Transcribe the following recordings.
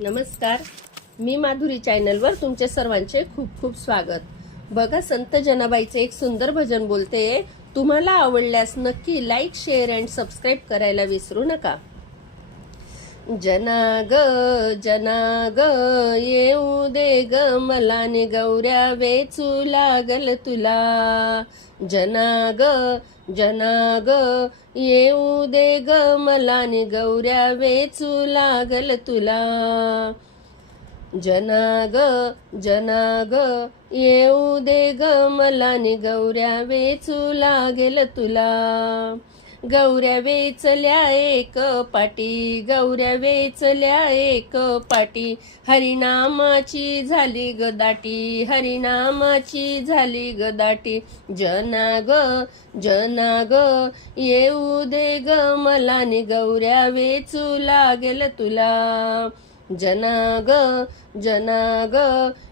नमस्कार. मी माधुरी चॅनलवर तुमचे सर्वांचे खूप खूप स्वागत. बघा संत जनाबाईचे एक सुंदर भजन बोलते. तुम्हाला आवडल्यास नक्की लाईक शेअर अँड सबस्क्राईब करायला विसरू नका. जना ग जना ग येऊ दे ग मला नि गौऱ्या वेचू लागल तुला. जना ग जनाग येऊ दे ग मला नि गौऱ्या वेचू लागल तुला. जनाग जनाग येऊ दे ग मला नि गौऱ्या वेचू लागेल तुला. गौऱ्या वेचल्या एक पाटी गौऱ्या वेचल्या एक पाटी. हरिनामाची झाली गदाटी हरिनामाची झाली गदाटी जना ग येऊ दे ग मला नि गौऱ्या वेचू लागेल तुला. जना ग जना ग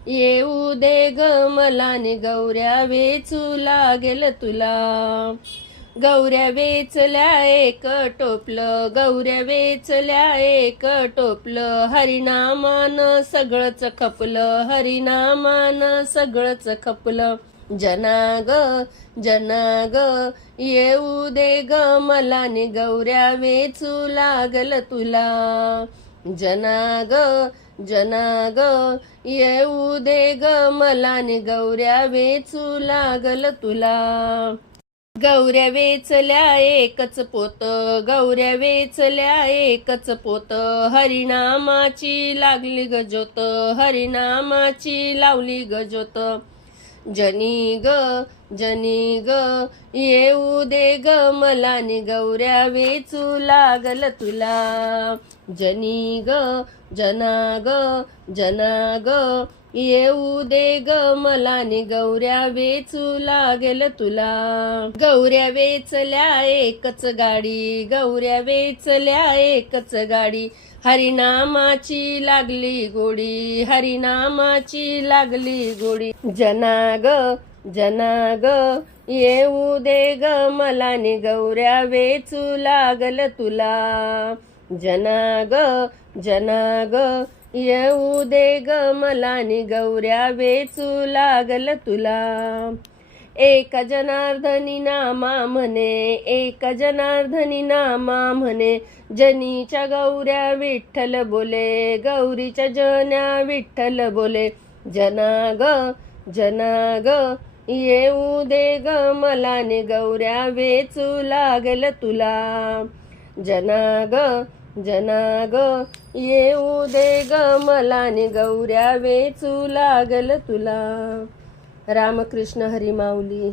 येऊ दे ग मला नि गौऱ्या वेचू लागेल तुला. गौऱ्या वेचल्या एक टोपलं गौऱ्या वेचल्या एक टोपलं. हरिनामान सगळंच खपलं हरिनामान सगळंच खपलं. जनाग जनाग येऊ दे ग मला नि गौऱ्या वेचू लागल तुला. जनाग जनाग येऊ दे ग मला नि गौऱ्या वेचू लागल तुला. गौऱ्या वेचल्या एकच पोत गौऱ्या वेचल्या एकच पोत. हरिनामाची लागली गजोत हरिनामाची लावली गजोत जनी ग जनी ग येऊ दे ग मला नि गौऱ्या वेचू लागल तुला. जनी ग जना ग जना ग येऊ दे ग मला नि गौऱ्या वेचू लागेल तुला. गौऱ्या वेचल्या एकच गाडी गौऱ्या वेचल्या एकच गाडी. हरिनामाची लागली गोडी हरिनामाची लागली गोडी. जना ग जना ग येऊ दे ग मला नि गौऱ्या वेचू लागल तुला. जनाग जनाग येऊ दे ग मला नि गौऱ्या वेचू लागल तुला. एक जनार्दनी नामा म्हणे एक जनार्दनी नामा म्हणे जनीच्या गौऱ्या विठ्ठल बोले गौरीच्या जन्या विठ्ठल बोले. जनाग जनाग येऊ दे ग मला नि गौऱ्या वेचू लागल तुला. जना ग येऊ दे ग मला नि गौऱ्या वेचू लागल तुला. रामकृष्ण हरी माऊली.